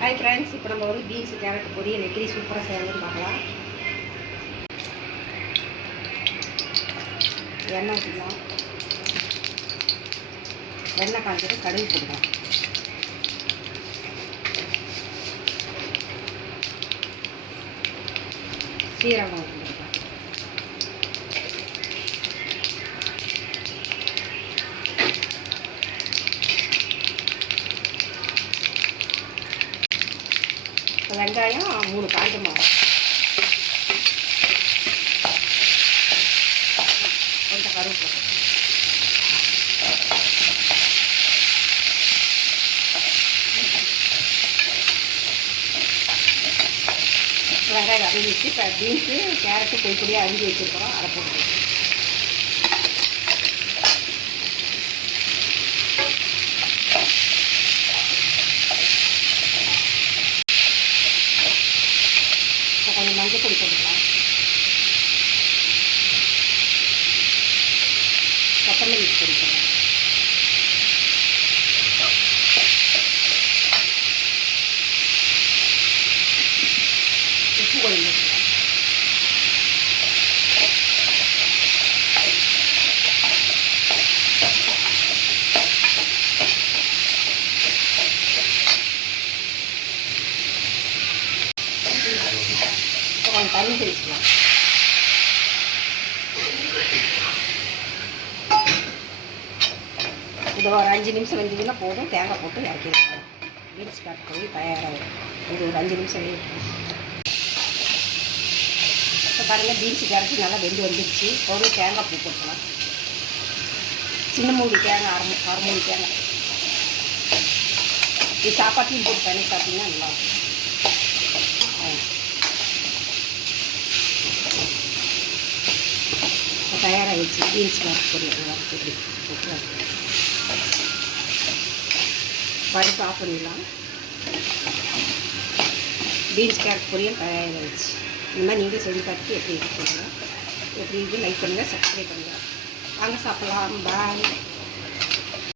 Hi friends இப்போ நம்ம வந்து பீன்ஸ் கேரட் பொரியல் எப்படி சூப்பராக செய்யணும்னு பார்க்கலாம். எண்ணெய் ஊற்றிக்கலாம் எண்ணெய் காய்ச்சிட்டு கடுகு போட்டுக்கலாம். சீரகம் வெங்காயம் மூணு காஞ்ச மிளகாய் கொஞ்சம் கருவேப்பிலை. வெங்காயம் அரிஞ்சு வச்சு இப்போ பீன்ஸு கேரட்டு பொடி பொடியாக அரிஞ்சு வச்சுருக்கிறோம். அரை போட்டு こに混ぜてみてくださいわかめにしてみてくだ கொஞ்சம் தண்ணி தெளிச்சுக்கலாம் இது ஒரு அஞ்சு நிமிஷம் வெந்ததுன்னா போதும். தேங்காய் போட்டு இறக்கி வச்சுக்கலாம் பீன்ஸ் கட் போய் தயாராகும் இது ஒரு அஞ்சு நிமிஷம் வேகும் இப்போ பாருங்கள் பீன்ஸ் கேரட்டு நல்லா வெந்து வந்துடுச்சு ஒரு தேங்காய் பூ போட்டுக்கலாம். சின்ன மூடி தேங்காய் அரை அரை மூடி தேங்காய். இது சாப்பாட்லையும் போட்டு பண்ணி பார்த்தீங்கன்னா நல்லா தயாராகிடுச்சு பீன்ஸ் கேரட் பொரியல் பருப்பு ஆஃப் பண்ணிடலாம். பீன்ஸ் கேரட் பொரியல் தயாராகிடுச்சு இந்த மாதிரி நீங்கள் செஞ்சு பார்த்துட்டு எப்படி இது சொல்லுங்கள் எப்படி இது லைக் பண்ணுங்கள் சப்ஸ்கிரைப் பண்ணுங்கள் வாங்க சாப்பிட்லாம். பாய்